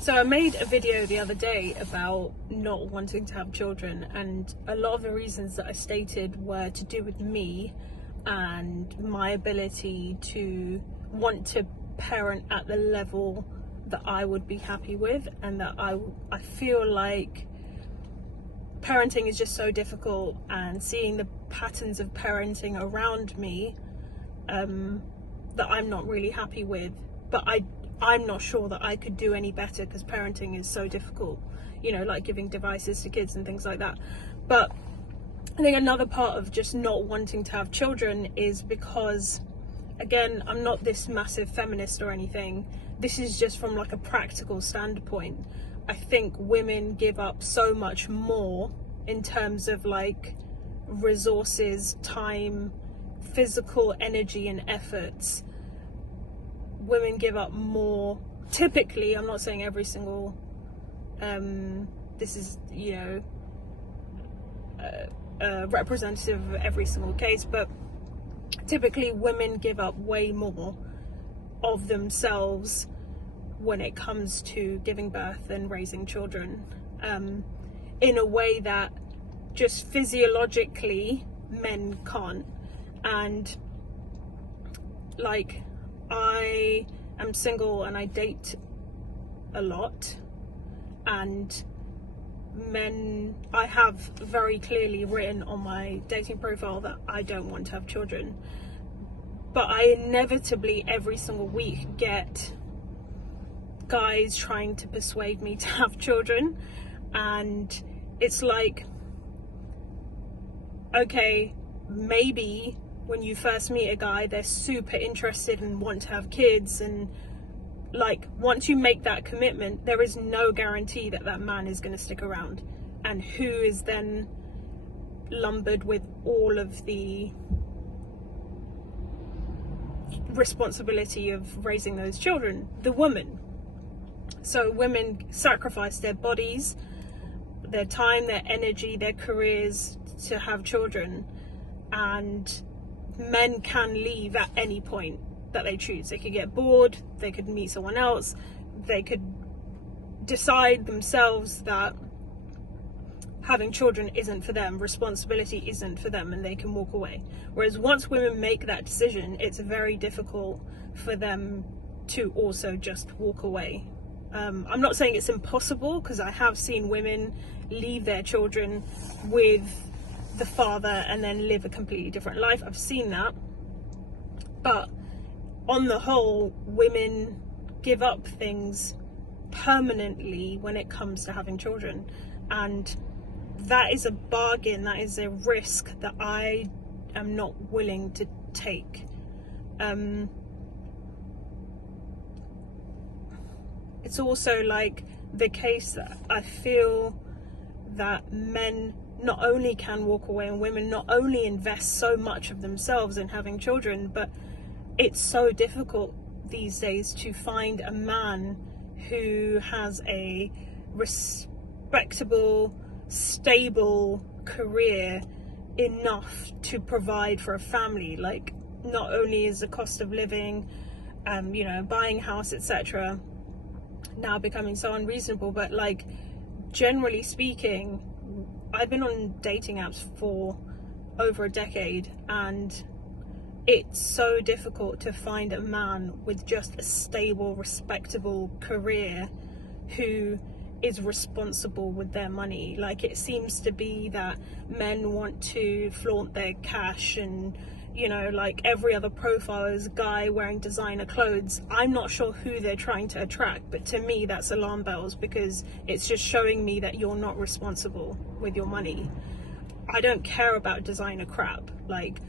So I made a video the other day about not wanting to have children, and a lot of the reasons that I stated were to do with me and my ability to want to parent at the level that I would be happy with, and that I feel like parenting is just so difficult, and seeing the patterns of parenting around me that I'm not really happy with, but I'm not sure that I could do any better because parenting is so difficult, you know, like giving devices to kids and things like that. But I think another part of just not wanting to have children is because, again, I'm not this massive feminist or anything. This is just from like a practical standpoint. I think women give up so much more in terms of like resources, time, physical energy and efforts. Women give up more typically. I'm not saying every single this is, you know, representative of every single case, but typically women give up way more of themselves when it comes to giving birth and raising children, in a way that just physiologically men can't. And like, I am single and I date a lot, and I have very clearly written on my dating profile that I don't want to have children, but I inevitably every single week get guys trying to persuade me to have children. And it's like, okay, maybe when you first meet a guy, they're super interested and want to have kids, and like once you make that commitment, there is no guarantee that that man is going to stick around, and who is then lumbered with all of the responsibility of raising those children? The woman. So women sacrifice their bodies, their time, their energy, their careers to have children, and men can leave at any point that they choose. They could get bored, they could meet someone else, they could decide themselves that having children isn't for them, responsibility isn't for them, and they can walk away. Whereas once women make that decision, it's very difficult for them to also just walk away. I'm not saying it's impossible, because I have seen women leave their children with the father and then live a completely different life. I've seen that. But on the whole, women give up things permanently when it comes to having children, and that is a bargain, that is a risk that I am not willing to take. It's also like the case that I feel that men not only can walk away, and women not only invest so much of themselves in having children, but it's so difficult these days to find a man who has a respectable, stable career enough to provide for a family. Like, not only is the cost of living, you know, buying a house, etc., now becoming so unreasonable, but like, generally speaking, I've been on dating apps for over a decade, and it's so difficult to find a man with just a stable, respectable career who is responsible with their money. Like, it seems to be that men want to flaunt their cash, and you know, like every other profile is a guy wearing designer clothes. I'm not sure who they're trying to attract, but to me that's alarm bells, because it's just showing me that you're not responsible with your money. I don't care about designer crap. Like,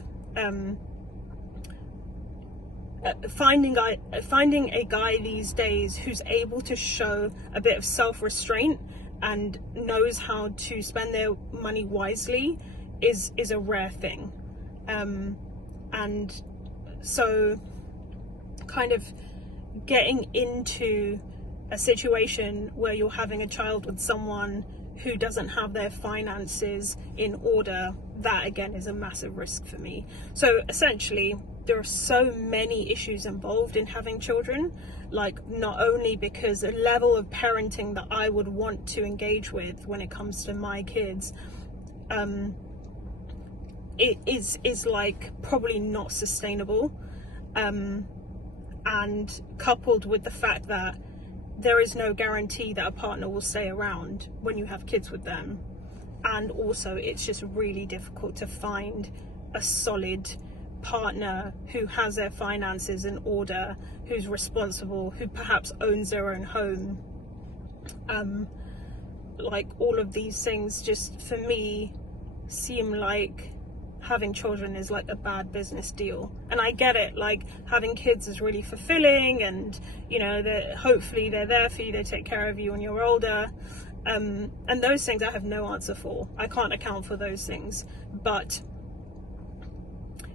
finding a guy these days who's able to show a bit of self-restraint and knows how to spend their money wisely is a rare thing. And so kind of getting into a situation where you're having a child with someone who doesn't have their finances in order, that again is a massive risk for me. So essentially, there are so many issues involved in having children, like not only because the level of parenting that I would want to engage with when it comes to my kids, it is like probably not sustainable, and coupled with the fact that there is no guarantee that a partner will stay around when you have kids with them, and also it's just really difficult to find a solid partner who has their finances in order, who's responsible, who perhaps owns their own home. Like all of these things just for me seem like having children is like a bad business deal. And I get it, like having kids is really fulfilling, and you know that hopefully they're there for you, they take care of you when you're older, and those things I have no answer for. I can't account for those things, but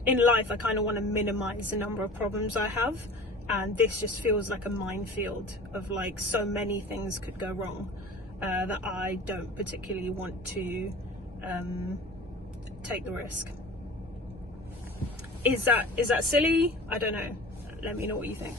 in life I kind of want to minimize the number of problems I have, and this just feels like a minefield of like so many things could go wrong, that I don't particularly want to take the risk. Is that silly? I don't know. Let me know what you think.